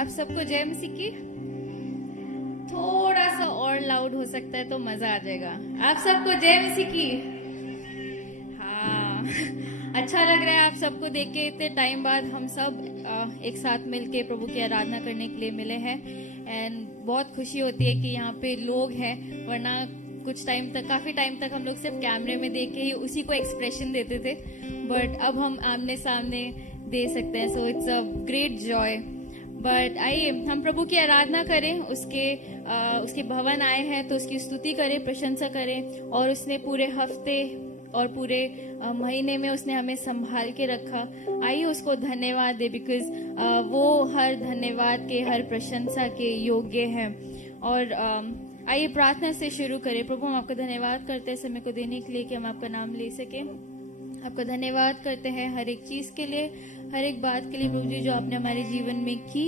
आप सबको जय मसीह की। थोड़ा सा और लाउड हो सकता है तो मजा आ जाएगा। आप सबको जय मसीह की। हाँ, अच्छा लग रहा है आप सबको देख के। इतने टाइम बाद हम सब एक साथ मिलके प्रभु की आराधना करने के लिए मिले हैं एंड बहुत खुशी होती है कि यहाँ पे लोग हैं, वरना कुछ टाइम तक, काफी टाइम तक हम लोग सिर्फ कैमरे में देख के ही उसी को एक्सप्रेशन देते थे, बट अब हम आमने सामने दे सकते हैं। So it's a great Joy. But आइए हम प्रभु की आराधना करें। उसके भवन आए हैं तो उसकी स्तुति करें, प्रशंसा करें। और उसने पूरे हफ्ते और पूरे महीने में उसने हमें संभाल के रखा। आइए उसको धन्यवाद दे, बिकॉज वो हर धन्यवाद के, हर प्रशंसा के योग्य है। और आइए प्रार्थना से शुरू करें। प्रभु हम आपका धन्यवाद करते हैं समय को देने के लिए कि हम आपका नाम ले सकें। आपका धन्यवाद करते हैं हर एक चीज के लिए, हर एक बात के लिए प्रभु जी, जो आपने हमारे जीवन में की,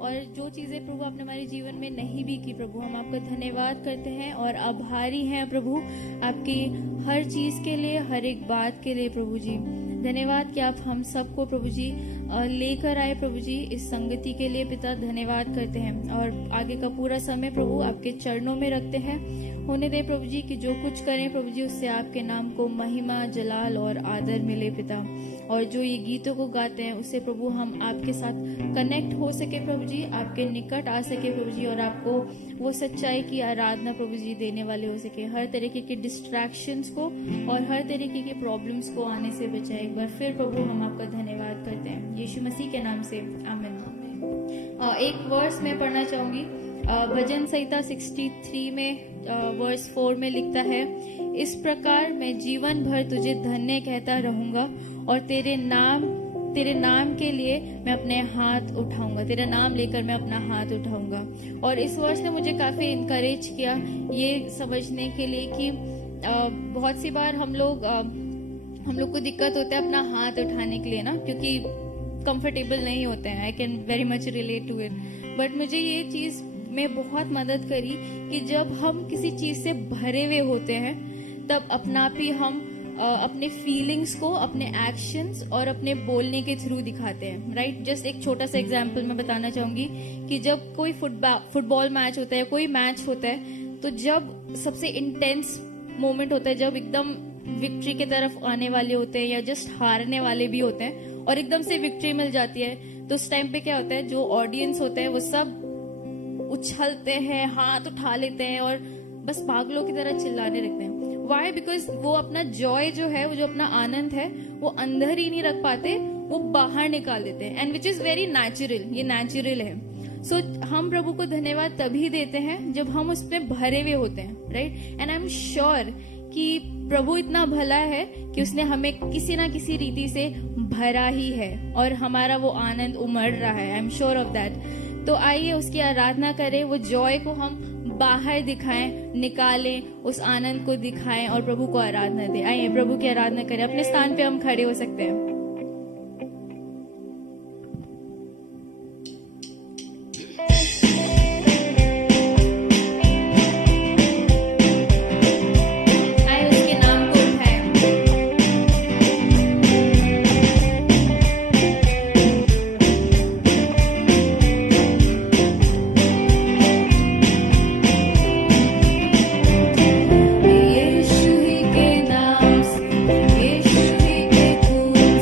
और जो चीजें प्रभु आपने हमारे जीवन में नहीं भी की। प्रभु हम आपका धन्यवाद करते हैं और आभारी हैं प्रभु आपकी हर चीज के लिए, हर एक बात के लिए। प्रभु जी धन्यवाद कि आप हम सबको प्रभु जी लेकर आए प्रभु जी इस संगति के लिए। पिता धन्यवाद करते हैं और आगे का पूरा समय प्रभु आपके चरणों में रखते हैं। होने दे प्रभु जी कि जो कुछ करें प्रभु जी उससे आपके नाम को महिमा, जलाल और आदर मिले पिता। और जो ये गीतों को गाते हैं उससे प्रभु हम आपके साथ कनेक्ट हो सके प्रभु जी, आपके निकट आ सके प्रभु जी, और आपको वो सच्चाई की आराधना प्रभु जी देने वाले हो सके। हर तरीके के डिस्ट्रैक्शंस को और हर तरीके के प्रॉब्लम्स को आने से बचाए। एक बार फिर प्रभु हम आपका धन्यवाद करते हैं यीशु मसीह के नाम से, आमीन। एक वर्स मैं पढ़ना चाहूंगी। भजन संहिता 63 में वर्स 4 में लिखता है, इस प्रकार मैं जीवन भर तुझे धन्य कहता रहूंगा और तेरे नाम के लिए मैं अपने हाथ उठाऊंगा। तेरा नाम लेकर मैं अपना हाथ उठाऊंगा। और इस वर्ष ने मुझे काफी इनकरेज किया ये समझने के लिए कि बहुत सी बार हम लोग को दिक्कत होता है अपना हाथ उठाने के लिए ना, क्योंकि कंफर्टेबल नहीं होते हैं। I can very much relate to it. But मुझे ये चीज में बहुत मदद करी कि जब हम किसी चीज से भरे हुए होते हैं तब अपना भी हम अपने फीलिंग्स को अपने एक्शंस और अपने बोलने के थ्रू दिखाते हैं, राइट। जस्ट एक छोटा सा एग्जांपल मैं बताना चाहूंगी कि जब कोई फुटबॉल मैच होता है, कोई मैच होता है, तो जब सबसे इंटेंस मोमेंट होता है, जब एकदम विक्ट्री की तरफ आने वाले होते हैं या जस्ट हारने वाले भी होते हैं और एकदम से विक्ट्री मिल जाती है, तो उस टाइम पे क्या होता है, जो ऑडियंस होते हैं वो सब उछलते हैं, हाथ उठा लेते हैं और बस पागलों की तरह चिल्लाने लगते हैं। वाई? बिकॉज वो अपना जॉय जो है, वो जो अपना आनंद है, वो अंदर ही नहीं रख पाते, वो बाहर निकाल देते हैं। And which is very natural, ये नेचुरल है। सो हम प्रभु को धन्यवाद तभी देते हैं जब हम उसमें भरे हुए होते हैं, right. And I am sure कि प्रभु इतना भला है कि उसने हमें किसी ना किसी रीति से भरा ही है और हमारा वो आनंद उमड़ रहा है। I am sure of that. तो आइए उसकी आराधना करें, वो जॉय को हम बाहर दिखाएं, निकालें, उस आनंद को दिखाएं और प्रभु को आराधना दें। आइए प्रभु की आराधना करें। अपने स्थान पे हम खड़े हो सकते हैं। यीशु ही के नाम से, यीशु ही के खून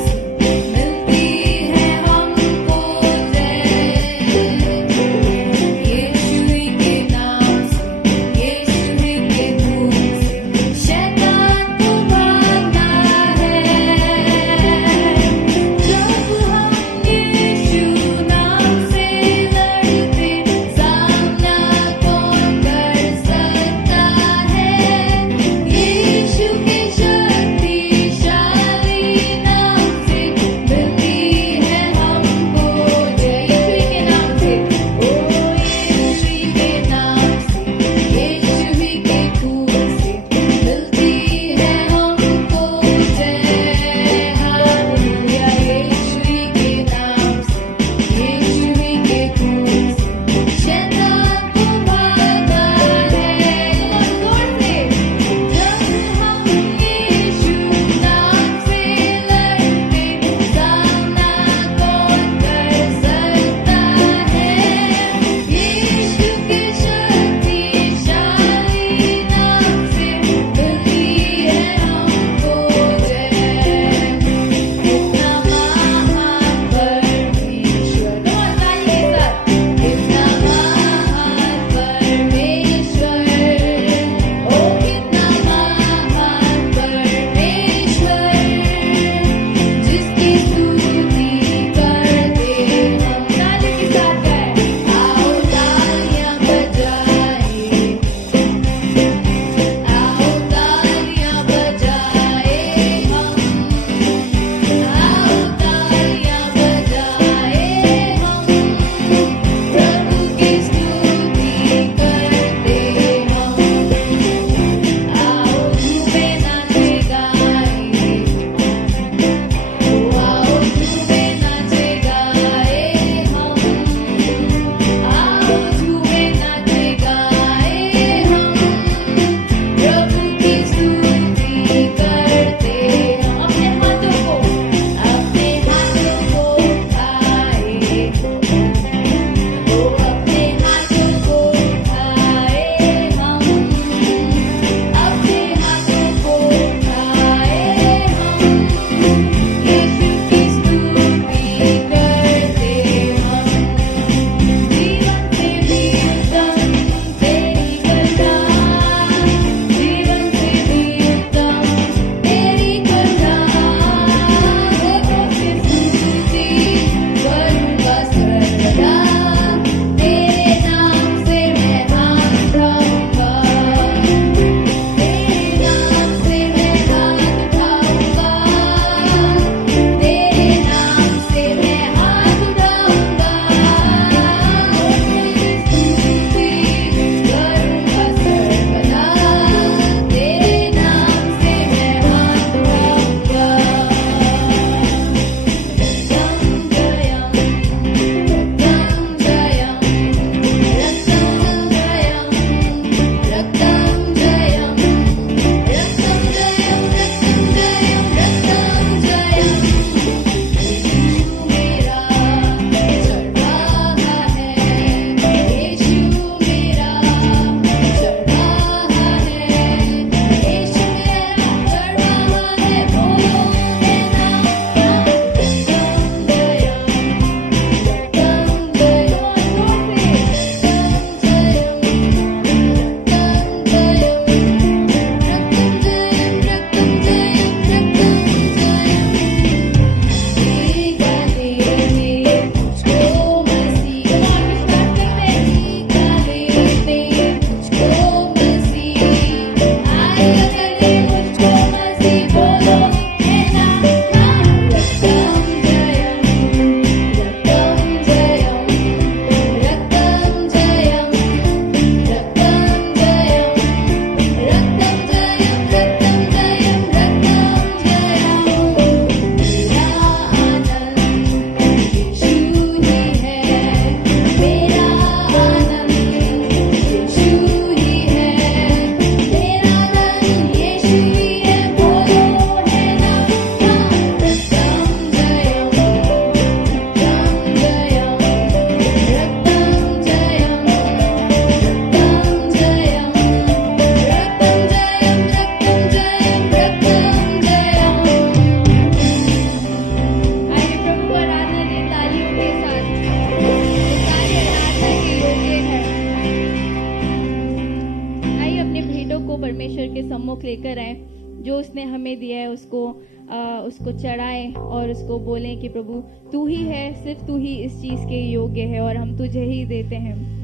समय दिया है उसको चढ़ाएं और उसको बोलें कि प्रभु तू ही है, सिर्फ तू ही इस चीज के योग्य है और हम तुझे ही देते हैं।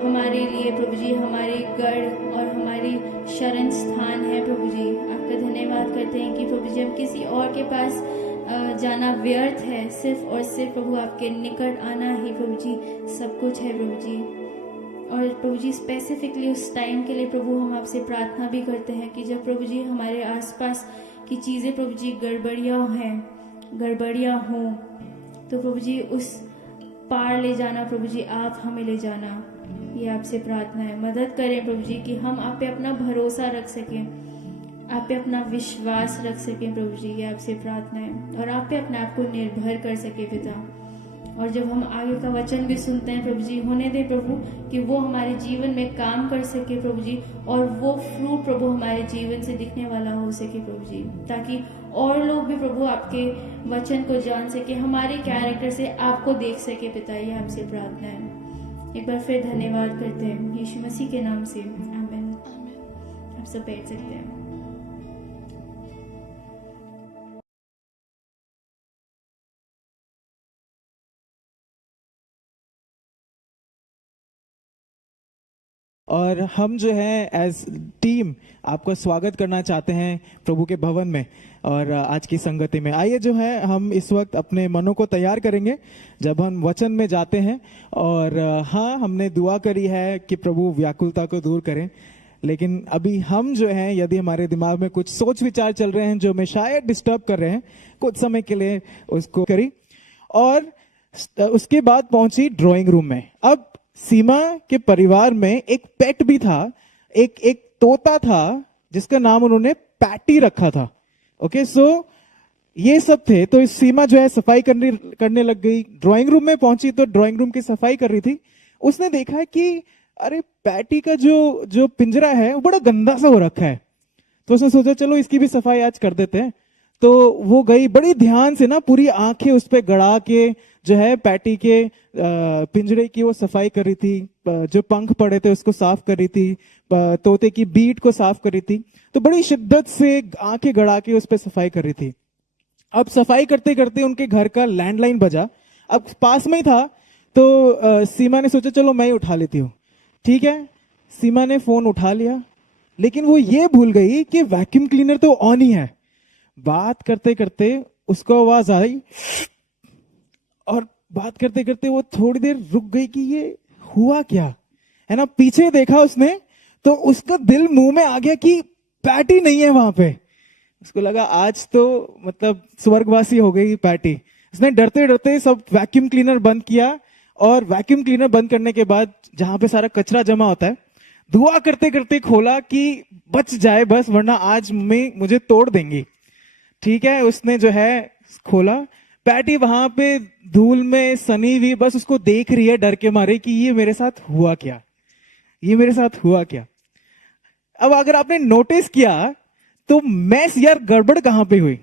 हमारे लिए प्रभु जी हमारे गढ़ और हमारी शरण स्थान है। प्रभु जी आपका धन्यवाद करते हैं कि प्रभु जी हम किसी और के पास जाना व्यर्थ है, सिर्फ और सिर्फ प्रभु आपके निकट आना ही प्रभु जी सब कुछ है प्रभु जी। और प्रभु जी स्पेसिफिकली उस टाइम के लिए प्रभु हम आपसे प्रार्थना भी करते हैं कि जब प्रभु जी हमारे आसपास की चीज़ें प्रभु जी गड़बड़ियाँ हों तो प्रभु जी उस पार ले जाना प्रभु जी आप हमें ले जाना। ये आपसे प्रार्थना है। मदद करें प्रभु जी कि हम आप पे अपना भरोसा रख सकें, आप पे अपना विश्वास रख सकें प्रभु जी, ये आपसे प्रार्थना है। और आप पे अपने आप को निर्भर कर सके पिता। और जब हम आगे का वचन भी सुनते हैं प्रभु जी, होने दे प्रभु कि वो हमारे जीवन में काम कर सके प्रभु जी, और वो फ्रूट प्रभु हमारे जीवन से दिखने वाला हो सके प्रभु जी, ताकि और लोग भी प्रभु आपके वचन को जान सके, हमारे कैरेक्टर से आपको देख सके पिता। ये आपसे प्रार्थना है। एक बार फिर धन्यवाद करते हैं यीशु मसीह के नाम से, आमीन। आप सब बैठ सकते हैं। और हम जो है एज टीम आपका स्वागत करना चाहते हैं प्रभु के भवन में और आज की संगति में। आइए जो है हम इस वक्त अपने मनों को तैयार करेंगे जब हम वचन में जाते हैं। और हाँ, हमने दुआ करी है कि प्रभु व्याकुलता को दूर करें, लेकिन अभी हम जो हैं, यदि हमारे दिमाग में कुछ सोच विचार चल रहे हैं जो हमें शायद डिस्टर्ब कर रहे हैं, कुछ समय के लिए उसको करी। और उसके बाद पहुंची ड्राइंग रूम में। अब सीमा के परिवार में एक पेट भी था, एक तोता था जिसका नाम उन्होंने पैटी रखा था। ओके, सो ये सब थे। तो इस सीमा जो है सफाई करने लग गई। ड्राइंग रूम में पहुंची तो ड्राइंग रूम की सफाई कर रही थी। उसने देखा है कि अरे पैटी का जो पिंजरा है वो बड़ा गंदा सा हो रखा है। तो उसने सोचा चलो इसकी भी सफाई आज कर देते हैं। तो वो गई, बड़ी ध्यान से ना पूरी आंखें उस पर गड़ा के जो है पैटी के पिंजरे की वो सफाई कर रही थी। जो पंख पड़े थे उसको साफ कर रही थी, तोते की बीट को साफ कर रही थी। तो बड़ी शिद्दत से आंखें गड़ा के उस पर सफाई कर रही थी। अब सफाई करते करते उनके घर का लैंडलाइन बजा। अब पास में ही था तो सीमा ने सोचा चलो मैं ही उठा लेती हूँ। ठीक है, सीमा ने फोन उठा लिया, लेकिन वो ये भूल गई कि वैक्यूम क्लीनर तो ऑन ही है। बात करते करते उसको आवाज आई और बात करते करते वो थोड़ी देर रुक गई कि ये हुआ क्या है ना। पीछे देखा उसने तो उसका दिल मुंह में आ गया कि पैटी नहीं है वहां पे। उसको लगा आज तो मतलब स्वर्गवासी हो गई पैटी। उसने डरते डरते सब वैक्यूम क्लीनर बंद किया, और वैक्यूम क्लीनर बंद करने के बाद जहां पे सारा कचरा जमा होता है, दुआ करते करते खोला कि बच जाए बस, वरना आज मुझे तोड़ देंगी। ठीक है, उसने जो है खोला, पैटी वहां पे धूल में सनी हुई बस उसको देख रही है डर के मारे कि ये मेरे साथ हुआ क्या, ये मेरे साथ हुआ क्या। अब अगर आपने नोटिस किया तो मैस यार गड़बड़ कहां पे हुई,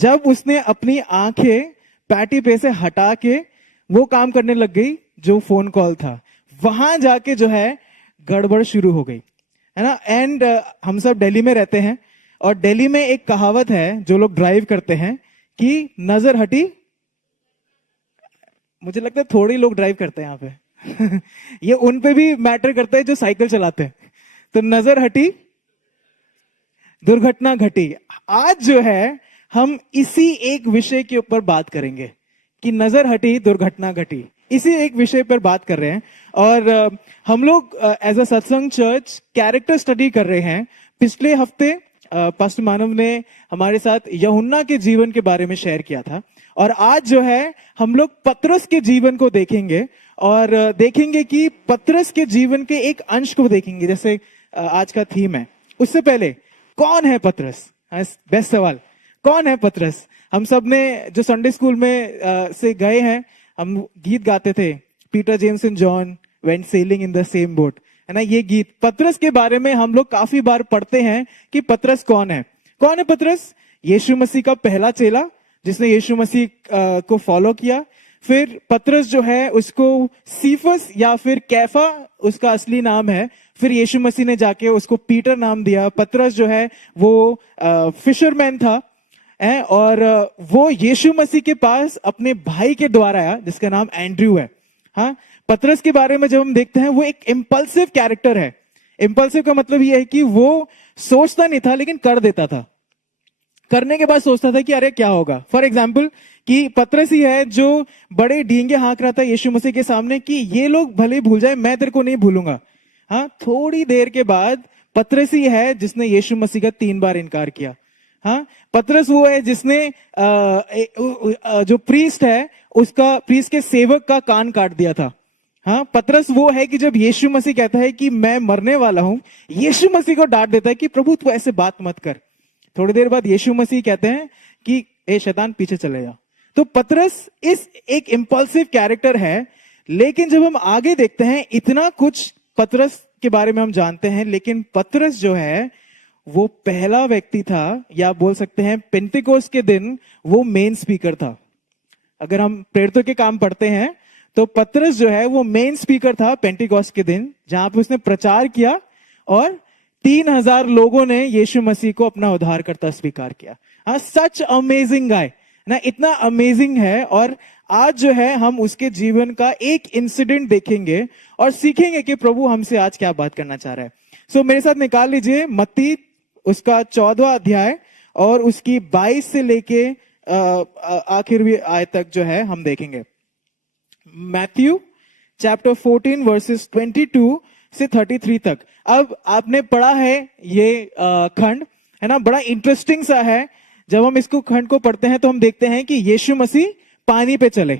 जब उसने अपनी आंखें पैटी पे से हटा के वो काम करने लग गई जो फोन कॉल था, वहां जाके जो है गड़बड़ शुरू हो गई, है ना। एंड हम सब दिल्ली में रहते हैं, और दिल्ली में एक कहावत है जो लोग ड्राइव करते हैं कि नजर हटी। मुझे लगता है थोड़े लोग ड्राइव करते हैं यहाँ पे ये उन पे भी मैटर करता है जो साइकिल चलाते हैं। तो नजर हटी दुर्घटना घटी। आज जो है हम इसी एक विषय के ऊपर बात करेंगे कि नजर हटी दुर्घटना घटी, इसी एक विषय पर बात कर रहे हैं। और हम लोग एज अ सत्संग चर्च कैरेक्टर स्टडी कर रहे हैं। पिछले हफ्ते पास्टर मानव ने हमारे साथ यूहन्ना के जीवन के बारे में शेयर किया था, और आज जो है हम लोग पतरस के जीवन को देखेंगे, और देखेंगे कि पतरस के जीवन के एक अंश को देखेंगे, जैसे आज का थीम है। उससे पहले कौन है पतरस? बेस्ट सवाल, कौन है पतरस? हम सब ने जो संडे स्कूल में से गए हैं, हम गीत गाते थे, Peter James and John went selling in the same boat, है ना। ये गीत पतरस के बारे में हम लोग काफी बार पढ़ते हैं कि पतरस कौन है। कौन है पतरस? यीशु मसीह का पहला चेला जिसने यीशु मसीह को फॉलो किया। फिर पतरस जो है उसको सीफस या फिर कैफा उसका असली नाम है, फिर यीशु मसीह ने जाके उसको पीटर नाम दिया। पतरस जो है वो फिशरमैन था, है, और वो यीशु मसीह के पास अपने भाई के द्वारा आया जिसका नाम एंड्रयू है। हाँ, पतरस के बारे में जब हम देखते हैं वो एक इम्पल्सिव कैरेक्टर है। इम्पल्सिव का मतलब ये है कि वो सोचता नहीं था लेकिन कर देता था। करने के बाद सोचता था कि अरे क्या होगा। फॉर एग्जाम्पल कि पतरस ही है जो बड़े डींगे हाँक रहा था यीशु मसीह के सामने कि ये लोग भले भूल जाए, मैं तेरे को नहीं भूलूंगा। हाँ, थोड़ी देर के बाद पतरस ही है जिसने यीशु मसीह का 3 बार इनकार किया। हाँ, पतरस वो है जिसने जो प्रीस्ट है उसका, प्रीस्ट के सेवक का कान काट दिया था। हाँ, पतरस वो है कि जब यीशु मसीह कहता है कि मैं मरने वाला हूं, यीशु मसीह को डांट देता है कि प्रभु तू ऐसे बात मत कर। थोड़ी देर बाद यीशु मसीह कहते हैं कि ए शैतान पीछे चले जा। तो पतरस इस एक इम्पल्सिव कैरेक्टर है, लेकिन जब हम आगे देखते हैं इतना कुछ पतरस के बारे में हम जानते हैं, लेकिन पतरस जो है वो पहला व्यक्ति था, या बोल सकते हैं पेंटिकोस्ट के दिन वो मेन स्पीकर था। अगर हम प्रेरितों के काम पढ़ते हैं तो पतरस जो है वो मेन स्पीकर था पेंटिकोस्ट के दिन, जहां पे उसने प्रचार किया और 3000 लोगों ने यीशु मसीह को अपना उद्धारकर्ता स्वीकार किया। हाँ, सच अमेजिंग गाय ना, इतना अमेजिंग है। और आज जो है हम उसके जीवन का एक इंसिडेंट देखेंगे और सीखेंगे कि प्रभु हमसे आज क्या बात करना चाह रहा है। सो मेरे साथ निकाल लीजिए मत्ती उसका 14वां अध्याय और उसकी 22 से लेके आखिरवी आयत तक जो है हम देखेंगे। मैथ्यू चैप्टर 14 वर्सेस 22 से 33 तक। अब आपने पढ़ा है ये खंड, है ना, बड़ा इंटरेस्टिंग सा है। जब हम इसको खंड को पढ़ते हैं तो हम देखते हैं कि यीशु मसीह पानी पे चले।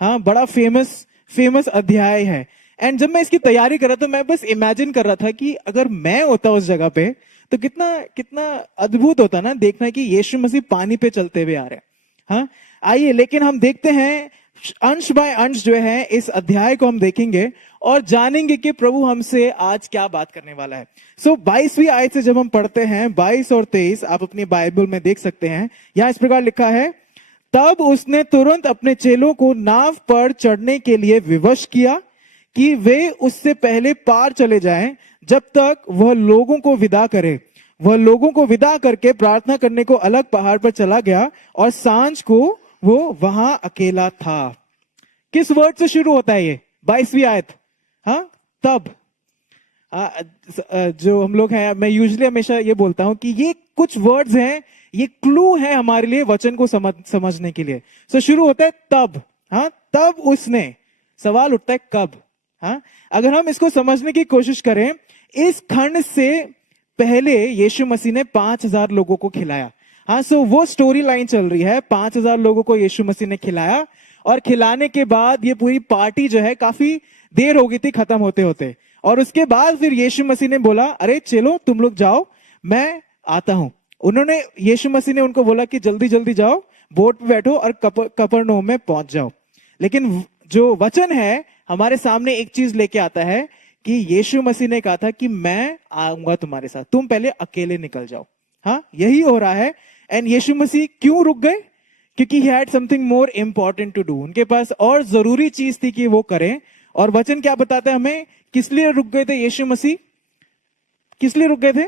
हाँ, बड़ा फेमस अध्याय है। एंड जब मैं इसकी तैयारी कर रहा था, मैं बस इमेजिन कर रहा था कि अगर मैं होता उस जगह पे तो कितना अद्भुत होता ना देखना कि यीशु मसीह पानी पे चलते हुए आ रहे हैं। हाँ, आइए, लेकिन हम देखते हैं अंश बाय अंश जो है इस अध्याय को हम देखेंगे और जानेंगे कि प्रभु हमसे आज क्या बात करने वाला है। सो 22वीं आयत से जब हम पढ़ते हैं, 22 और 23 आप अपनी बाइबल में देख सकते हैं। यहां इस प्रकार लिखा है, तब उसने तुरंत अपने चेलों को नाव पर चढ़ने के लिए विवश किया कि वे उससे पहले पार चले जाएं, जब तक वह लोगों को विदा करे। वह लोगों को विदा करके प्रार्थना करने को अलग पहाड़ पर चला गया और सांझ को वो वहां अकेला था। किस वर्ड से शुरू होता है ये 22वीं आयत? हाँ, तब। जो हम लोग हैं, मैं यूजुअली हमेशा ये बोलता हूं कि ये कुछ वर्ड्स हैं, ये क्लू है हमारे लिए वचन को समझने के लिए। सो शुरू होता है तब। हाँ, तब उसने, सवाल उठता है कब। हाँ, अगर हम इसको समझने की कोशिश करें, इस खंड से पहले यीशु मसीह ने 5000 लोगों को खिलाया। हाँ, सो वो स्टोरी लाइन चल रही है। 5000 लोगों को यीशु मसीह ने खिलाया और खिलाने के बाद ये पूरी पार्टी जो है काफी देर हो गई थी खत्म होते होते। और उसके बाद फिर यीशु मसीह ने बोला, अरे चलो तुम लोग जाओ, मैं आता हूं। उन्होंने, यीशु मसीह ने उनको बोला कि जल्दी जल्दी जाओ, बोट पे बैठो और कफरनहूम में पहुंच जाओ। लेकिन जो वचन है हमारे सामने एक चीज लेके आता है कि यीशु मसीह ने कहा था कि मैं आऊंगा तुम्हारे साथ, तुम पहले अकेले निकल जाओ। हाँ, यही हो रहा है। एंड यीशु मसीह क्यों रुक गए? क्योंकि he had something more important to do. उनके पास और जरूरी चीज थी कि वो करें। और वचन क्या बताता है हमें, किस लिए रुक गए थे यीशु मसीह? किस लिए रुक गए थे?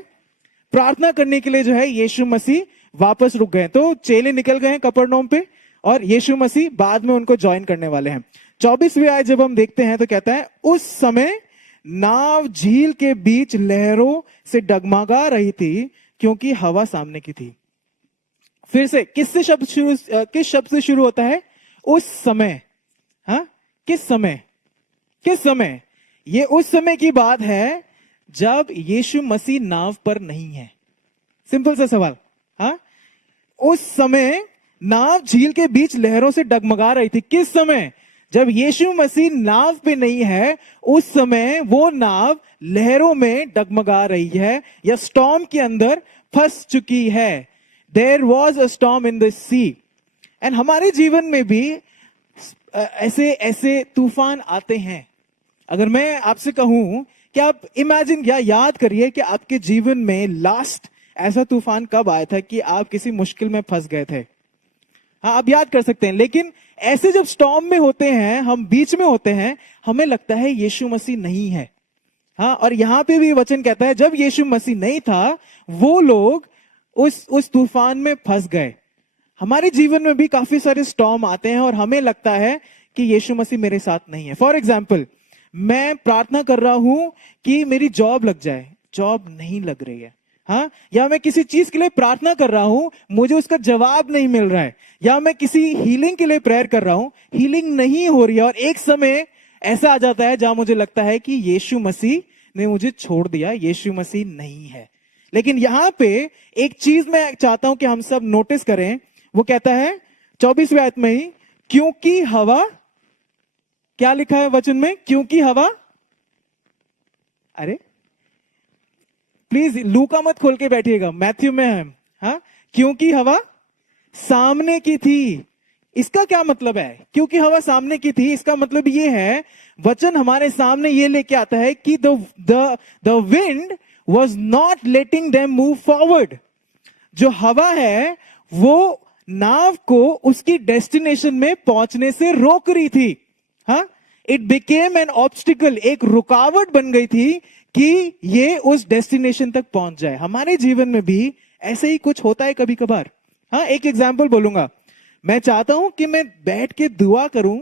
प्रार्थना करने के लिए जो है यीशु मसीह वापस रुक गए। तो चेले निकल गए हैं कफरनहूम पे और यीशु मसीह बाद में उनको ज्वाइन करने वाले हैं। 24वीं आयत जब हम देखते हैं तो कहता है, उस समय नाव झील के बीच लहरों से डगमगा रही थी क्योंकि हवा सामने की थी। फिर से किस शब्द से शुरू होता है? उस समय। हाँ, किस समय? ये उस समय की बात है जब यीशु मसीह नाव पर नहीं है। सिंपल सा सवाल। हाँ, उस समय नाव झील के बीच लहरों से डगमगा रही थी। किस समय? जब यीशु मसीह नाव पे नहीं है, उस समय वो नाव लहरों में डगमगा रही है या स्टॉर्म के अंदर फंस चुकी है। There was a storm in the sea. And हमारे जीवन में भी ऐसे तूफान आते हैं। अगर मैं आपसे कहूं कि आप इमेजिन या याद करिए कि आपके जीवन में लास्ट ऐसा तूफान कब आया था कि आप किसी मुश्किल में फंस गए थे। हाँ, आप याद कर सकते हैं। लेकिन ऐसे जब स्टॉर्म में होते हैं, हम बीच में होते हैं, हमें लगता है यीशु मसीह नहीं है। हाँ, और यहां पे भी वचन कहता है जब यीशु मसीह नहीं था, वो लोग उस तूफान में फंस गए। हमारे जीवन में भी काफी सारे स्टॉर्म आते हैं और हमें लगता है कि यीशु मसीह मेरे साथ नहीं है। फॉर एग्जाम्पल, मैं प्रार्थना कर रहा हूं कि मेरी जॉब लग जाए, जॉब नहीं लग रही है। हाँ, या मैं किसी चीज के लिए प्रार्थना कर रहा हूं, मुझे उसका जवाब नहीं मिल रहा है। या मैं किसी हीलिंग के लिए प्रेयर कर रहा हूं, हीलिंग नहीं हो रही है। और एक समय ऐसा आ जाता है जहां मुझे लगता है कि यीशु मसीह ने मुझे छोड़ दिया, यीशु मसीह नहीं है। लेकिन यहां पे एक चीज मैं चाहता हूं कि हम सब नोटिस करें। वो कहता है 24वीं आयत में ही, क्योंकि हवा क्या लिखा है वचन में? क्योंकि हवा, अरे प्लीज लूका मत खोल के बैठिएगा, मैथ्यू में है। हाँ, क्योंकि हवा सामने की थी। इसका क्या मतलब है? क्योंकि हवा सामने की थी, इसका मतलब ये है, वचन हमारे सामने ये लेके आता है कि the wind was not letting them move forward. जो हवा है वो नाव को उसकी डेस्टिनेशन में पहुंचने से रोक रही थी। हाँ, इट बिकेम एन ऑब्स्टिकल, एक रुकावट बन गई थी कि ये उस डेस्टिनेशन तक पहुंच जाए। हमारे जीवन में भी ऐसे ही कुछ होता है कभी कभार। हाँ, एक एग्जाम्पल बोलूंगा। मैं चाहता हूं कि मैं बैठ के दुआ करूं,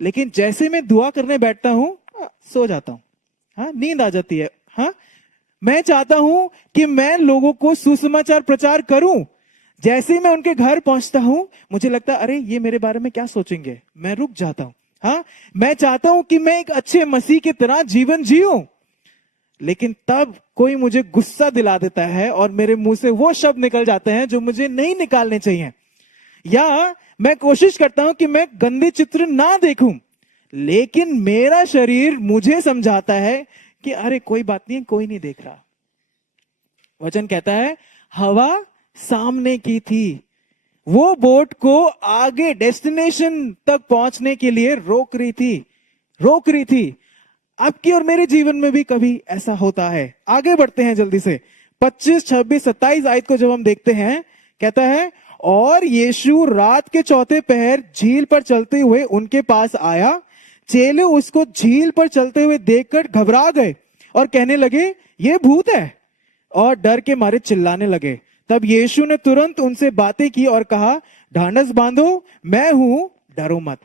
लेकिन जैसे मैं दुआ करने बैठता हूं सो जाता हूं। हाँ, नींद आ जाती है। हाँ, मैं चाहता हूं कि मैं लोगों को सुसमाचार प्रचार करूं, जैसे ही मैं उनके घर पहुंचता हूं मुझे लगता है अरे ये मेरे बारे में क्या सोचेंगे, मैं रुक जाता हूं। हाँ, मैं चाहता हूं कि मैं एक अच्छे मसीह की तरह जीवन जीऊं, लेकिन तब कोई मुझे गुस्सा दिला देता है और मेरे मुंह से वो शब्द निकल जाते हैं जो मुझे नहीं निकालने चाहिए। या मैं कोशिश करता हूं कि मैं गंदे चित्र ना देखूं, लेकिन मेरा शरीर मुझे समझाता है कि अरे कोई बात नहीं, कोई नहीं देख रहा। वचन कहता है हवा सामने की थी, वो बोट को आगे डेस्टिनेशन तक पहुंचने के लिए रोक रही थी। आपकी और मेरे जीवन में भी कभी ऐसा होता है। आगे बढ़ते हैं जल्दी से। 25, 26, 27 आयत को जब हम देखते हैं, कहता है और यीशु रात के चौथे पहर झील पर चलते हुए उनके पास आया। चेले उसको झील पर चलते हुए देखकर घबरा गए और कहने लगे ये भूत है, और डर के मारे चिल्लाने लगे। तब यीशु ने तुरंत उनसे बातें की और कहा ढांढस बांधो, मैं हूं, डरो मत।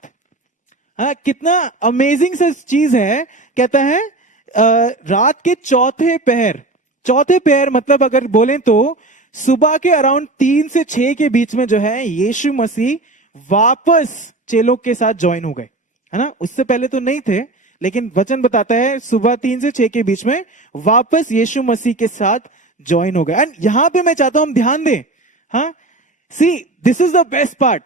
हाँ, कितना अमेजिंग सा चीज है। कहता है रात के चौथे पहर मतलब अगर बोलें तो सुबह के अराउंड 3 से 6 के बीच में जो है यीशु मसीह वापस चेलों के साथ ज्वाइन हो गए, है ना। उससे पहले तो नहीं थे, लेकिन वचन बताता है सुबह 3 से 6 के बीच में वापस यीशु मसीह के साथ ज्वाइन हो गए। एंड यहां पे मैं चाहता हूं हम ध्यान दें। हाँ, see this is the best part.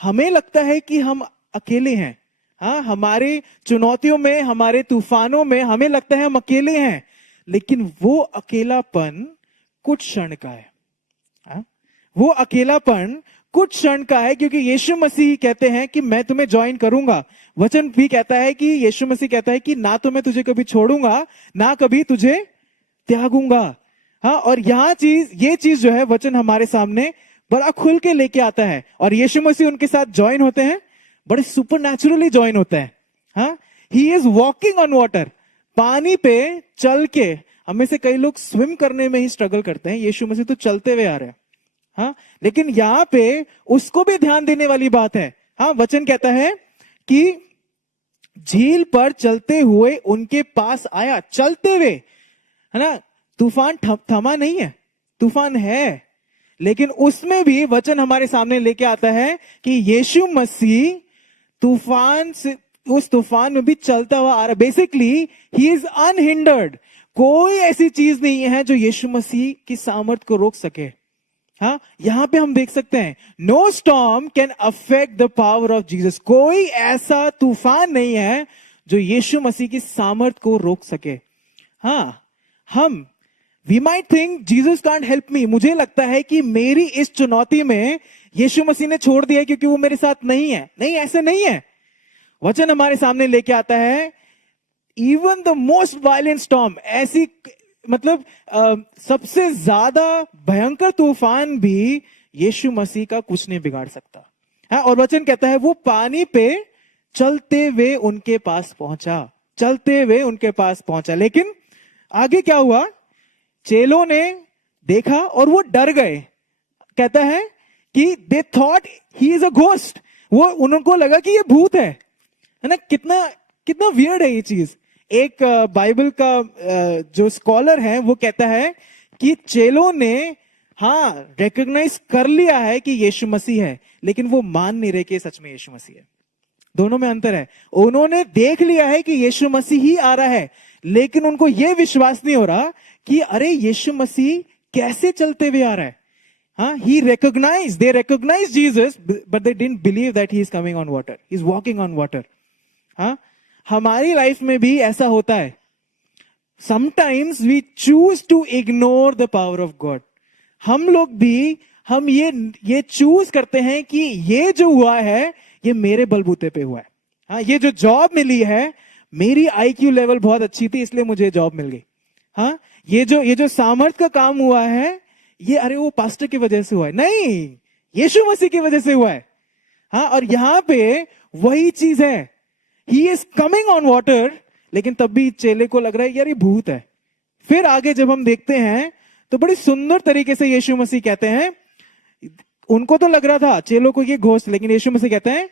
हमें लगता है कि हम अकेले हैं। हाँ, हमारे चुनौतियों में, हमारे तूफानों में हमें लगता है हम अकेले हैं, लेकिन वो अकेलापन कुछ क्षण का है। हाँ? वो अकेलापन कुछ क्षण का है, क्योंकि यीशु मसीह कहते हैं कि मैं तुम्हें ज्वाइन करूंगा। वचन भी कहता है कि यीशु मसीह कहता है कि ना तो मैं तुझे कभी छोड़ूंगा, ना कभी तुझे त्यागूंगा। हाँ, और ये चीज जो है वचन हमारे सामने बड़ा खुल के लेके आता है, और यीशु मसीह उनके साथ ज्वाइन होते हैं, बड़े सुपरनैचुरली ज्वाइन होते हैं। हाँ, he is walking on water, पानी पे चल के। हमें से कई लोग स्विम करने में ही स्ट्रगल करते हैं, यीशु मसीह तो चलते हुए आ रहे हैं। हाँ, लेकिन यहां पे उसको भी ध्यान देने वाली बात है। हाँ, वचन कहता है कि झील पर चलते हुए उनके पास आया, चलते हुए, है ना। तूफान थमा नहीं है, तूफान है, लेकिन उसमें भी वचन हमारे सामने लेके आता है कि यीशु मसीह उस तूफान में भी चलता हुआ आ रहा है। Basically he is unhindered. कोई ऐसी चीज नहीं है जो यीशु मसीह की सामर्थ को रोक सके। हाँ, यहां पे हम देख सकते हैं no storm can affect the power of Jesus. कोई ऐसा तूफान नहीं है जो यीशु मसीह की सामर्थ को रोक सके। हाँ, we might think Jesus can't help me. मुझे लगता है कि मेरी इस चुनौती में यीशु मसीह ने छोड़ दिया क्योंकि वो मेरे साथ नहीं है। नहीं, ऐसा नहीं है। वचन हमारे सामने लेके आता है even the most violent storm, ऐसी मतलब सबसे ज्यादा भयंकर तूफान भी यीशु मसीह का कुछ नहीं बिगाड़ सकता है। और वचन कहता है वो पानी पे चलते हुए उनके पास पहुंचा। लेकिन आगे क्या हुआ? चेलों ने देखा और वो डर गए। कहता है कि they thought he is a ghost. वो उनको लगा कि ये भूत है ना। कितना वियर्ड है ये चीज। एक बाइबल का जो स्कॉलर है वो कहता है कि चेलों ने रिकॉग्नाइज कर लिया है कि यीशु मसीह है, लेकिन वो मान नहीं रहे कि सच में यीशु मसीह है। दोनों में अंतर है। उन्होंने देख लिया है कि यीशु मसीह ही आ रहा है, लेकिन उनको यह विश्वास नहीं हो रहा कि अरे यीशु मसीह कैसे चलते हुए आ रहा है। they recognized Jesus, but they didn't believe that he is coming on water. He is walking on water. हमारी लाइफ में भी ऐसा होता है. Sometimes we choose to ignore the power of God. हम लोग भी हम ये चूज करते हैं कि ये जो हुआ है ये मेरे बलबूते पे हुआ है. हाँ, ये जो जॉब मिली है, मेरी आईक्यू लेवल बहुत अच्छी थी इसलिए मुझे जॉब मिल गई. हाँ, ये जो सामर्थ का काम हुआ है, ये अरे वो पास्टर की वजह से हुआ है. नहीं, यीशु मसीह की वजह से हुआ है. हाँ, और यहां पे वही चीज है. He is coming on water, लेकिन तब भी चेले को लग रहा है यार ये भूत है. फिर आगे जब हम देखते हैं तो बड़ी सुंदर तरीके से यीशु मसीह कहते हैं, उनको तो लग रहा था चेलों को ये घोष, लेकिन यीशु मसीह कहते हैं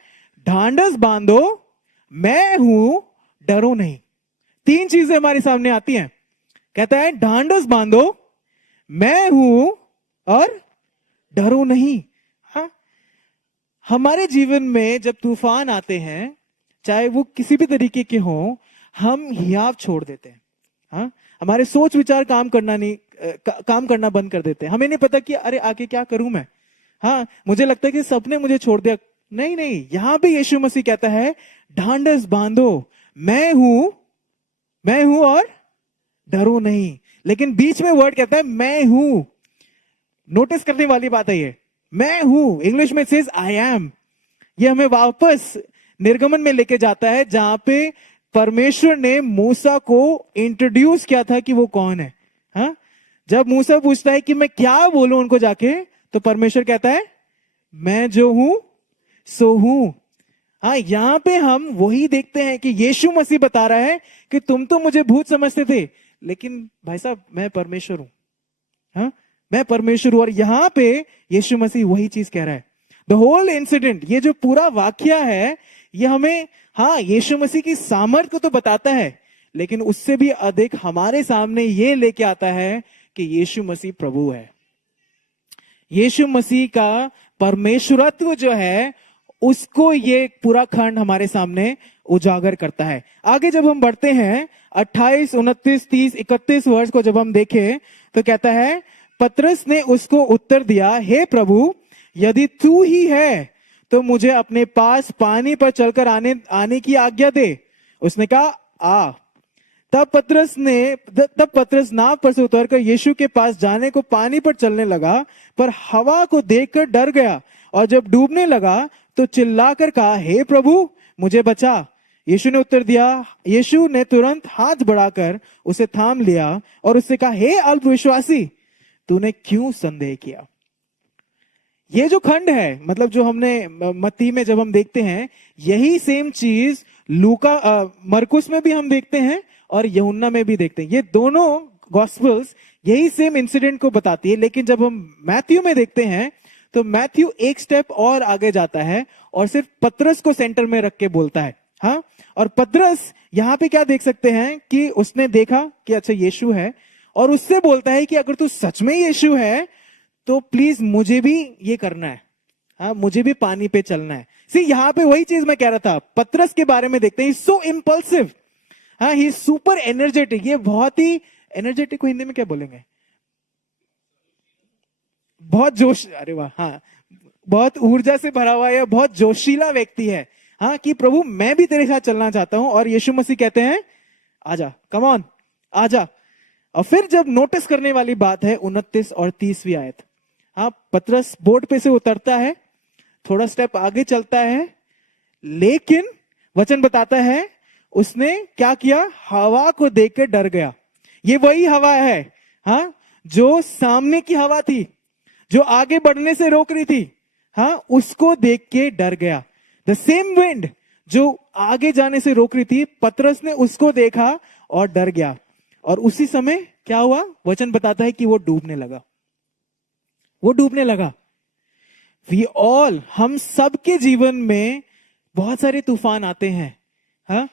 ढांढस बांधो, मैं हूं, डरो नहीं. 3 चीजें हमारे सामने आती हैं. कहता है ढांढस बांधो, मैं हूं और डरो नहीं. हाँ, हमारे जीवन में जब तूफान आते हैं, चाहे वो किसी भी तरीके के हों, हम हियाव छोड़ देते हैं. हाँ, हमारे सोच विचार काम करना बंद कर देते हैं. हमें नहीं पता कि अरे आगे क्या करूं मैं. हाँ, मुझे लगता है कि सबने मुझे छोड़ दिया. नहीं नहीं, यहां पे यीशु मसीह कहता है ढांढस बांधो, मैं हूं और डरो नहीं. लेकिन बीच में वर्ड कहता है मैं हूं. नोटिस करने वाली बात है ये, मैं हूं. इंग्लिश में सेज आई एम. ये हमें वापस निर्गमन में लेके जाता है जहां पे परमेश्वर ने मूसा को इंट्रोड्यूस किया था कि वो कौन है. हाँ, जब मूसा पूछता है कि मैं क्या बोलूं उनको जाके, तो परमेश्वर कहता है मैं जो हूं सो हूं. हाँ, यहां पे हम वही देखते हैं कि यीशु मसीह बता रहा है कि तुम तो मुझे भूत समझते थे, लेकिन भाई साहब मैं परमेश्वर हूं. हाँ, मैं परमेश्वर हूं. और यहां पे यीशु मसीह वही चीज कह रहा है. द होल इंसिडेंट, ये जो पूरा वाक्य है, ये हमें हाँ यीशु मसीह की सामर्थ को तो बताता है, लेकिन उससे भी अधिक हमारे सामने ये लेके आता है कि यीशु मसीह प्रभु है. यीशु मसीह का परमेश्वरत्व जो है, उसको ये पूरा खंड हमारे सामने उजागर करता है. आगे जब हम बढ़ते हैं 28, 29, 30, 31 वर्ष को जब हम देखें तो कहता है पतरस ने उसको उत्तर दिया, हे प्रभु, यदि तू ही है तो मुझे अपने पास पानी पर चलकर आने की आज्ञा दे. उसने कहा आ. तब पतरस नाव पर से उतरकर यीशु के पास जाने को पानी पर चलने लगा, पर हवा को देखकर डर गया, और जब डूबने लगा तो चिल्लाकर कहा, हे प्रभु, मुझे बचा. यीशु ने उत्तर दिया, यीशु ने तुरंत हाथ बढ़ाकर उसे थाम लिया और उससे कहा, हे अल्पविश्वासी, तूने क्यों संदेह किया. ये जो खंड है, मतलब जो हमने मत्ती में जब हम देखते हैं, यही सेम चीज मरकुस में भी हम देखते हैं और यूहन्ना में भी देखते हैं. ये दोनों गॉस्पेल्स यही सेम इंसिडेंट को बताती है. लेकिन जब हम मैथ्यू में देखते हैं तो मैथ्यू एक स्टेप और आगे जाता है और सिर्फ पतरस को सेंटर में रख के बोलता है. हाँ, और पतरस यहां पे क्या देख सकते हैं कि उसने देखा कि अच्छा यीशु है, और उससे बोलता है कि अगर तू सच में यीशु है तो प्लीज मुझे भी ये करना है. हाँ, मुझे भी पानी पे चलना है. सी, यहां पे वही चीज मैं कह रहा था. पतरस के बारे में देखते हैं, सो इम्पल्सिव. हाँ, ही सुपर एनर्जेटिक. ये बहुत ही एनर्जेटिक को हिंदी में क्या बोलेंगे, बहुत जोश, अरे वाह, हाँ, बहुत ऊर्जा से भरा हुआ है, बहुत जोशीला व्यक्ति है. हाँ, कि प्रभु मैं भी तेरे साथ चलना चाहता हूं. और यीशु मसीह कहते हैं आजा, कम ऑन, आजा. और फिर जब नोटिस करने वाली बात है 29 और 30वीं आयत. हाँ, पतरस बोट पे से उतरता है, थोड़ा स्टेप आगे चलता है, लेकिन वचन बताता है उसने क्या किया, हवा को देखकर डर गया. ये वही हवा है, हाँ, जो सामने की हवा थी, जो आगे बढ़ने से रोक रही थी. हाँ, उसको देख के डर गया. द सेम विंड जो आगे जाने से रोक रही थी, पतरस ने उसको देखा और डर गया. और उसी समय क्या हुआ, वचन बताता है कि वो डूबने लगा. वो डूबने लगा. वी ऑल, हम सबके जीवन में बहुत सारे तूफान आते हैं. हाँ,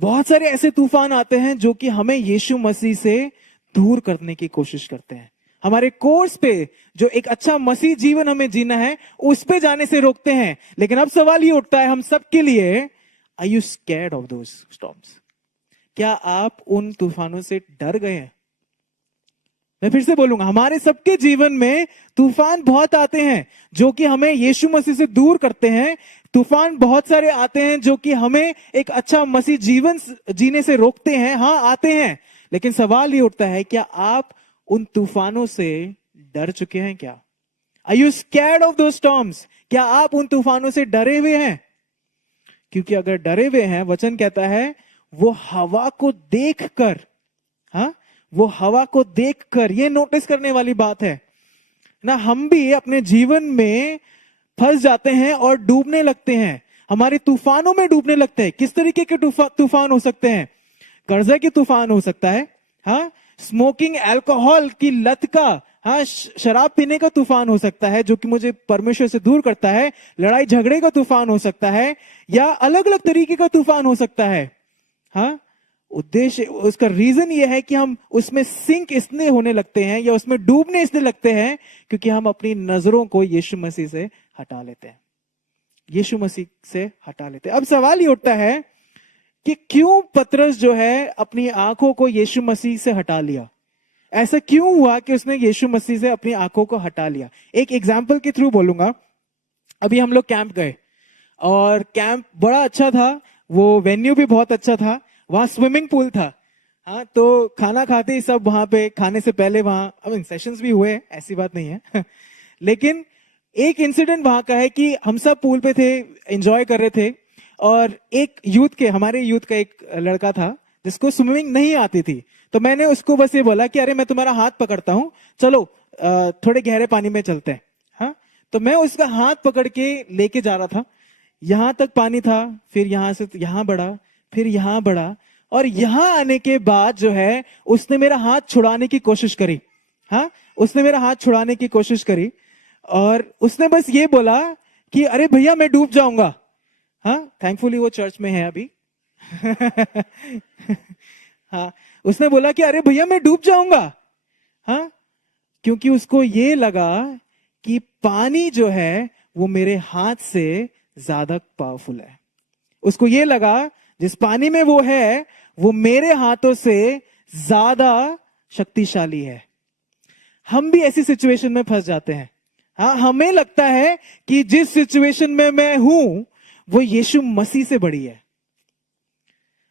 बहुत सारे ऐसे तूफान आते हैं जो कि हमें यीशु मसीह से दूर करने की कोशिश करते हैं. हमारे कोर्स पे जो एक अच्छा मसीह जीवन हमें जीना है, उस पे जाने से रोकते हैं. लेकिन अब सवाल ये उठता है हम सबके लिए, are you scared of those storms? क्या आप उन तूफानों से डर गए हैं? मैं फिर से बोलूंगा, हमारे सबके जीवन में तूफान बहुत आते हैं जो कि हमें यीशु मसीह से दूर करते हैं। तूफान बहुत सारे आते हैं जो कि हमें एक अच्छा मसीह जीवन जीने से रोकते हैं। हाँ, आते हैं, लेकिन सवाल ये उठता है, क्या आप उन तूफानों से डर चुके हैं? क्या आर यू स्कैर्ड ऑफ दो स्टॉर्म्स? क्या आप उन तूफानों से डरे हुए हैं? क्योंकि अगर डरे हुए हैं, वचन कहता है वो हवा को देखकर, हाँ, वो हवा को देखकर, ये नोटिस करने वाली बात है ना। हम भी अपने जीवन में फंस जाते हैं और डूबने लगते हैं, हमारे तूफानों में डूबने लगते हैं। किस तरीके के तूफान हो सकते हैं? कर्जा की तूफान हो सकता है, हाँ, स्मोकिंग अल्कोहल की लत का, हाँ, शराब पीने का तूफान हो सकता है जो कि मुझे परमेश्वर से दूर करता है। लड़ाई झगड़े का तूफान हो सकता है, या अलग अलग तरीके का तूफान हो सकता है। हाँ, उद्देश्य, उसका रीजन ये है कि हम उसमें सिंक इसलिए होने लगते हैं या उसमें डूबने इसलिए लगते हैं क्योंकि हम अपनी नजरों को यीशु मसीह से हटा लेते हैं, यीशु मसीह से हटा लेते हैं। अब सवाल ये उठता है कि क्यों पतरस जो है अपनी आंखों को यीशु मसीह से हटा लिया? ऐसा क्यों हुआ कि उसने यीशु मसीह से अपनी आंखों को हटा लिया? एक एग्जाम्पल के थ्रू बोलूंगा। अभी हम लोग कैंप गए और कैंप बड़ा अच्छा था, वो वेन्यू भी बहुत अच्छा था, वहां स्विमिंग पूल था। हाँ, तो खाना खाते ही सब वहां पे, खाने से पहले वहां सेशंस भी हुए, ऐसी बात नहीं है लेकिन एक इंसिडेंट वहां का है कि हम सब पूल पे थे, एंजॉय कर रहे थे, और एक हमारे यूथ का एक लड़का था जिसको स्विमिंग नहीं आती थी। तो मैंने उसको बस ये बोला कि अरे मैं तुम्हारा हाथ पकड़ता हूँ, चलो थोड़े गहरे पानी में चलते हैं। हाँ, तो मैं उसका हाथ पकड़ के लेके जा रहा था, यहां तक पानी था, फिर यहां से यहां बढ़ा, फिर यहां बढ़ा, और यहां आने के बाद जो है उसने मेरा हाथ छुड़ाने की कोशिश करी। हाँ, उसने मेरा हाथ छुड़ाने की कोशिश करी और उसने बस ये बोला कि अरे भैया मैं डूब जाऊंगा। हाँ, थैंकफुली वो चर्च में है अभी हाँ, उसने बोला कि अरे भैया मैं डूब जाऊंगा। हाँ, क्योंकि उसको ये लगा कि पानी जो है वो मेरे हाथ से ज्यादा पावरफुल है। उसको ये लगा जिस पानी में वो है वो मेरे हाथों से ज्यादा शक्तिशाली है। हम भी ऐसी सिचुएशन में फंस जाते हैं। हाँ, हमें लगता है कि जिस सिचुएशन में मैं हूं वो यीशु मसीह से बड़ी है,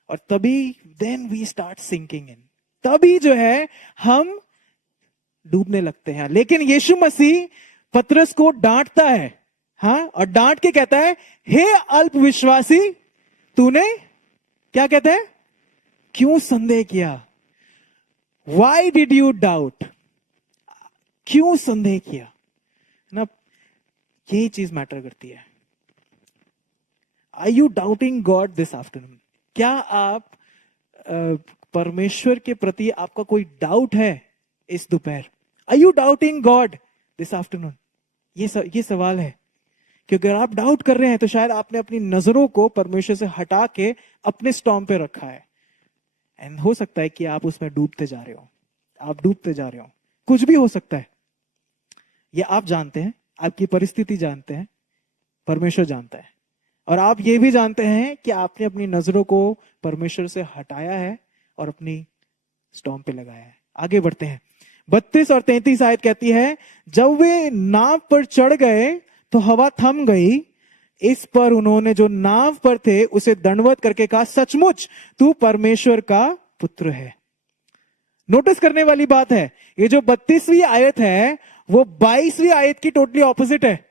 और तभी then we start sinking in, तभी जो है हम डूबने लगते हैं। लेकिन यीशु मसीह पतरस को डांटता है, हाँ, और डांट के कहता है, हे अल्पविश्वासी, तूने क्या कहता है, क्यों संदेह किया? Why did you doubt? क्यों संदेह किया ना? यही चीज मैटर करती है। Are you doubting God this afternoon? क्या आप परमेश्वर के प्रति आपका कोई डाउट है इस दोपहर? Are you doubting God this afternoon? ये सवाल है कि अगर आप डाउट कर रहे हैं तो शायद आपने अपनी नजरों को परमेश्वर से हटा के अपने स्टॉर्म पे रखा है, एंड हो सकता है कि आप उसमें डूबते जा रहे हो, आप डूबते जा रहे हो। कुछ भी हो सकता है, ये आप जानते हैं, आपकी परिस्थिति जानते हैं, परमेश्वर जानता है, और आप ये भी जानते हैं कि आपने अपनी नजरों को परमेश्वर से हटाया है और अपनी स्टॉर्म पे लगाया है। आगे बढ़ते हैं। 32 और 33 आयत कहती है, जब वे नाव पर चढ़ गए तो हवा थम गई। इस पर उन्होंने जो नाव पर थे उसे दंडवत करके कहा, सचमुच तू परमेश्वर का पुत्र है। नोटिस करने वाली बात है, ये जो 32वीं आयत है वो 22वीं आयत की टोटली ऑपोजिट है।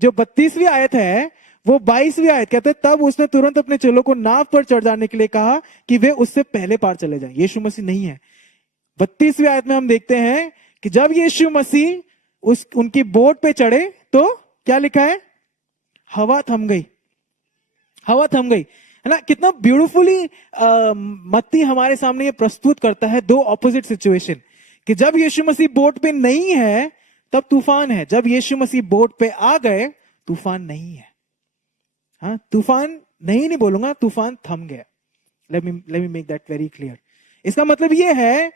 जो 32वीं आयत है वो 22वीं आयत कहते हैं, तब उसने तुरंत अपने चेलों को नाव पर चढ़ जाने के लिए कहा कि वे उससे पहले पार चले जाएं। यीशु मसीह नहीं है। 32वीं आयत में हम देखते हैं कि जब यीशु मसीह उनकी बोट पे चढ़े तो क्या लिखा है, हवा थम गई। हवा थम गई, है ना? कितना ब्यूटीफुली मत्ती हमारे सामने ये प्रस्तुत करता है दो ऑपोजिट सिचुएशन, कि जब यीशु मसीह बोट पे नहीं है तब तूफान है, जब यीशु मसीह बोट पे आ गए तूफान नहीं है। हाँ, तूफान नहीं बोलूंगा, तूफान थम गया। Let me make that very clear. इसका मतलब ये है,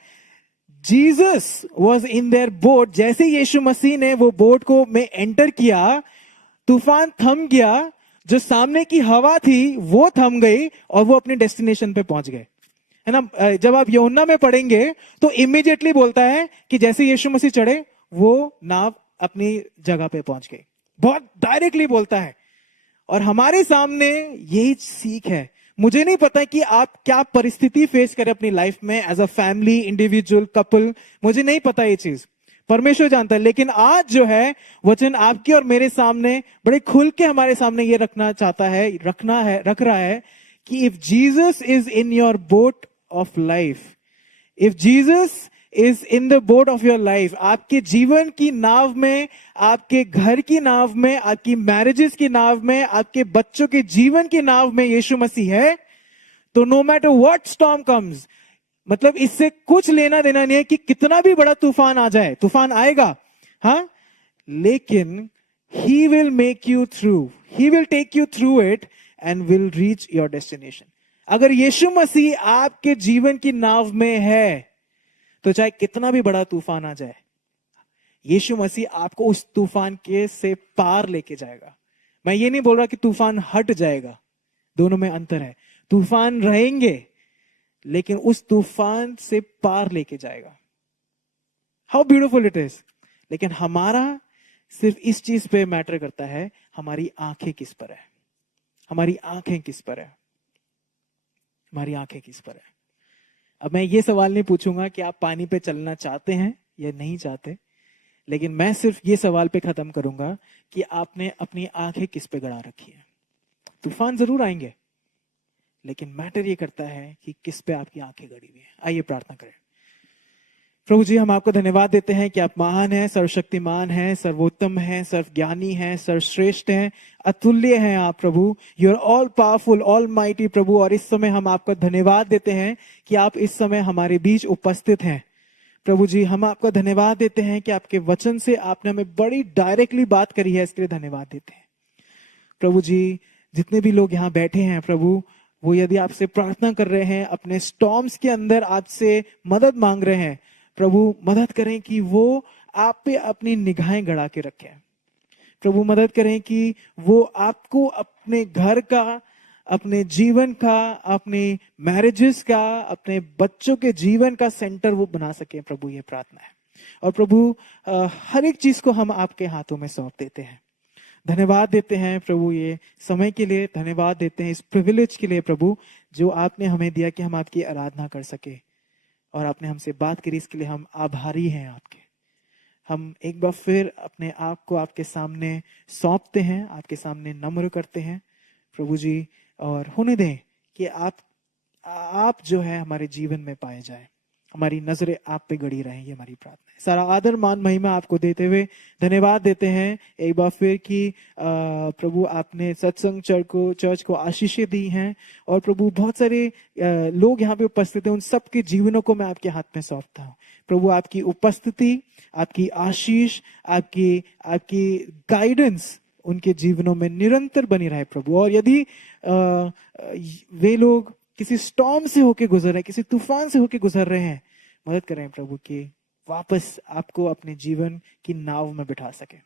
Jesus was in their boat, जैसे यीशु मसीह ने वो बोट को में एंटर किया तूफान थम गया, जो सामने की हवा थी वो थम गई और वो अपने डेस्टिनेशन पे पहुंच गए। है ना। जब आप यूहन्ना में पढ़ेंगे तो इमीडिएटली बोलता है कि जैसे यीशु मसीह चढ़े वो नाव अपनी जगह पे पहुंच गई, बहुत डायरेक्टली बोलता है। और हमारे सामने यही सीख है। मुझे नहीं पता कि आप क्या परिस्थिति फेस करें अपनी लाइफ में as a family, individual, couple, मुझे नहीं पता ये चीज, परमेश्वर जानता है। लेकिन आज जो है वचन आपके और मेरे सामने बड़े खुल के हमारे सामने ये रखना चाहता है, रख रहा है कि if Jesus is in your boat of life, if Jesus is in the boat of your life, आपके जीवन की नाव में, आपके घर की नाव में, आपकी मैरिजेस की नाव में, आपके बच्चों के जीवन की नाव में यीशु मसीह है, तो no matter what storm comes, मतलब इससे कुछ लेना देना नहीं है कि कितना भी बड़ा तूफान आ जाए, तूफान आएगा, हाँ, लेकिन he will make you through, he will take you through it and will reach your destination. अगर यीशु मसीह आपके जीवन की नाव में है तो चाहे कितना भी बड़ा तूफान आ जाए, यीशु मसीह आपको उस तूफान के से पार लेके जाएगा। मैं ये नहीं बोल रहा कि तूफान हट जाएगा, दोनों में अंतर है। तूफान रहेंगे लेकिन उस तूफान से पार लेके जाएगा। How beautiful it is. लेकिन हमारा सिर्फ इस चीज पे मैटर करता है, हमारी आंखें किस पर है, हमारी आंखें किस पर है, हमारी आंखें किस पर है। अब मैं ये सवाल नहीं पूछूंगा कि आप पानी पे चलना चाहते हैं या नहीं चाहते, लेकिन मैं सिर्फ ये सवाल पे खत्म करूंगा कि आपने अपनी आंखें किस पे गड़ा रखी है। तूफान जरूर आएंगे लेकिन मैटर ये करता है कि किस पे आपकी आंखें गड़ी हुई है। आइए प्रार्थना करें। प्रभु जी, हम आपको धन्यवाद देते हैं कि आप महान हैं, सर्वशक्तिमान हैं, सर्वोत्तम हैं, सर्वज्ञानी हैं, सर्वश्रेष्ठ हैं, अतुल्य हैं आप प्रभु। You are all powerful, all mighty प्रभु। और इस समय हम आपका धन्यवाद देते हैं कि आप इस समय हमारे बीच उपस्थित हैं। प्रभु जी, हम आपका धन्यवाद देते हैं कि आपके वचन से आपने हमें बड़ी डायरेक्टली बात करी है, इसके लिए धन्यवाद देते हैं। प्रभु जी, जितने भी लोग यहाँ बैठे हैं प्रभु, वो यदि आपसे प्रार्थना कर रहे हैं, अपने स्टॉर्म्स के अंदर आपसे मदद मांग रहे हैं, प्रभु मदद करें कि वो आप पे अपनी निगाहें गड़ा के रखें। प्रभु मदद करें कि वो आपको अपने घर का, अपने जीवन का, अपने मैरिजेस का, अपने बच्चों के जीवन का सेंटर वो बना सके। प्रभु ये प्रार्थना है। और प्रभु हर एक चीज को हम आपके हाथों में सौंप देते हैं। धन्यवाद देते हैं प्रभु ये समय के लिए, धन्यवाद देते हैं इस प्रिविलेज के लिए प्रभु जो आपने हमें दिया कि हम आपकी आराधना कर सके। और आपने हमसे बात करी, इसके लिए हम आभारी हैं आपके। हम एक बार फिर अपने आप को आपके सामने सौंपते हैं, आपके सामने नम्र करते हैं प्रभु जी। और होने दें कि आप जो है हमारे जीवन में पाए जाए, हमारी नजरें आप पे गड़ी रहें, ये हमारी प्रार्थना है। सारा आदर मान महिमा आपको देते हुए धन्यवाद देते हैं एक बार फिर कि प्रभु आपने सत्संग चर्च को आशीषें दी हैं। और प्रभु बहुत सारे लोग यहाँ पे उपस्थित हैं, उन सबके जीवनों को मैं आपके हाथ में सौंपता हूँ। प्रभु आपकी उपस्थिति, आपकी आशीष, आपकी गाइडेंस उनके जीवनों में निरंतर बनी रहे प्रभु। और यदि वे लोग किसी स्टॉर्म से होके गुजर रहे हैं, किसी तूफान से होके गुजर रहे हैं, मदद करें प्रभु कि वापस आपको अपने जीवन की नाव में बिठा सके।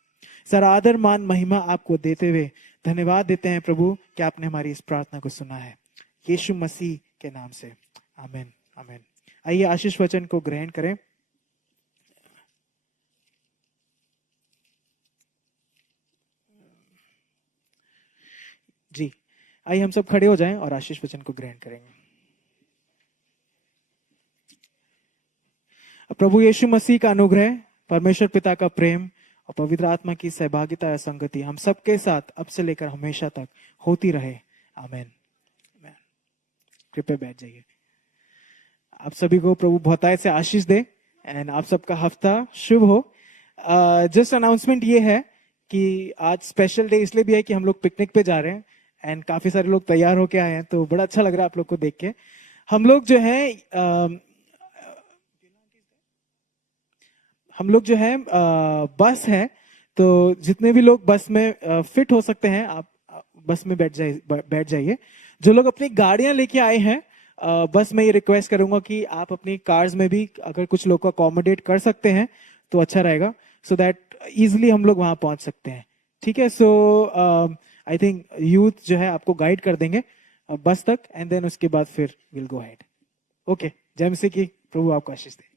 सारा आदर मान महिमा आपको देते हुए धन्यवाद देते हैं प्रभु कि आपने हमारी इस प्रार्थना को सुना है, यीशु मसीह के नाम से, आमीन आमीन। आइए आशीष वचन को ग्रहण करें। जी, आइए हम सब खड़े हो जाएं और आशीष वचन को ग्रहण करेंगे। प्रभु यीशु मसीह का अनुग्रह, परमेश्वर पिता का प्रेम और पवित्र आत्मा की सहभागिता या संगति हम सबके साथ अब से लेकर हमेशा तक होती रहे, आमीन। कृपया बैठ जाइए। आप सभी को प्रभु बहुतायत से आशीष दे एंड आप सबका हफ्ता शुभ हो। जस्ट अनाउंसमेंट ये है कि आज स्पेशल डे इसलिए भी है कि हम लोग पिकनिक पे जा रहे हैं एंड काफी सारे लोग तैयार होके आए हैं, तो बड़ा अच्छा लग रहा है आप लोग को देख के। हम लोग जो है बस है, तो जितने भी लोग बस में फिट हो सकते हैं आप बस में बैठ जाइए। जो लोग अपनी गाड़ियां लेके आए हैं बस में, ये रिक्वेस्ट करूंगा कि आप अपनी कार्स में भी अगर कुछ लोग को अकोमोडेट कर सकते हैं तो अच्छा रहेगा, सो दैट इजिली हम लोग वहां पहुंच सकते हैं। ठीक है, सो आई थिंक यूथ जो है आपको गाइड कर देंगे बस तक एंड देन उसके बाद फिर विल गो अहेड। ओके, जय मसीह की। प्रभु आपको आशीष दे।